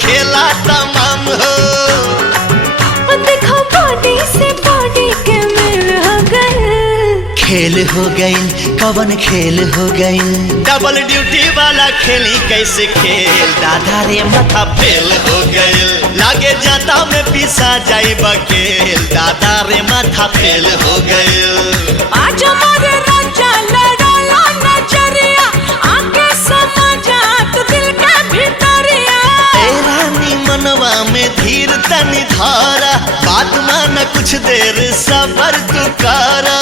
खेला तमाम हो। देखो बॉडी से बॉडी के मेल हो गए। खेल हो गइल, कवन खेल हो गइल। डबल ड्यूटी वाला खेली कैसे खेल, दादा रे माथा फेल हो गइल। लागे जाता में पिसा जाई बकेल, दादा रे माथा फेल हो गइल। आज हमारे राजा लड़ाला नजरिया, आके समझा तू दिल के भीतरिया। ए रानी मनवा में धीर तनी धारा, बात मान कुछ देर सबर तू करा।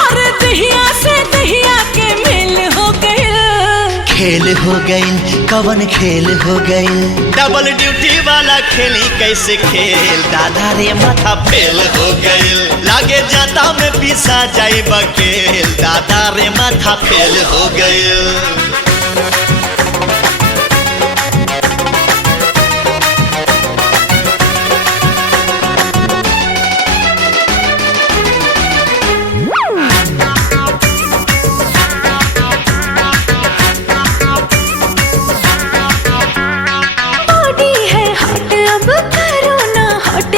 अरे दहिया से दहिया के मेल हो गए। खेल हो गइल, कवन खेल हो गइल। डबल ड्यूटी वाला खेली कैसे खेल, दादा रे माथा फेल हो गइल। लागे जाता में पिसा जाई बकेल, दादा रे माथा फेल हो गइल।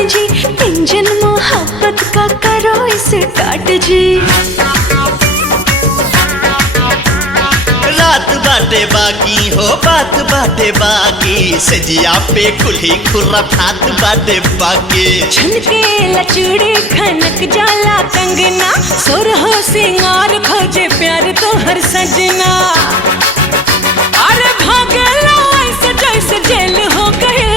जी इंजन मोहब्बत का करो इसे काट जी। रात बाटे बाकी हो, बात बाटे बाकी, सजिया पे कुल्ही खुर्रफात बाटे बाकी। छनके लचूड़ी खनक जाला कंगना, सुरहो सिंगार खोजे प्यार तो हर सजना। अरे भागला ऐसे जैसे जेल हो गए।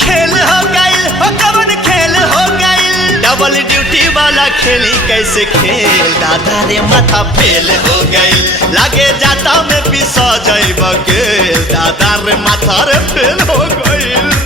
खेल हो गइल, कवन खेल हो गइल। डबल ड्यूटी वाला खेली कैसे खेल, दादा रे माथा फेल हो गइल। लागे जाता में पिसा जाई बकेल, दादा रे माथा रे फेल हो गइल।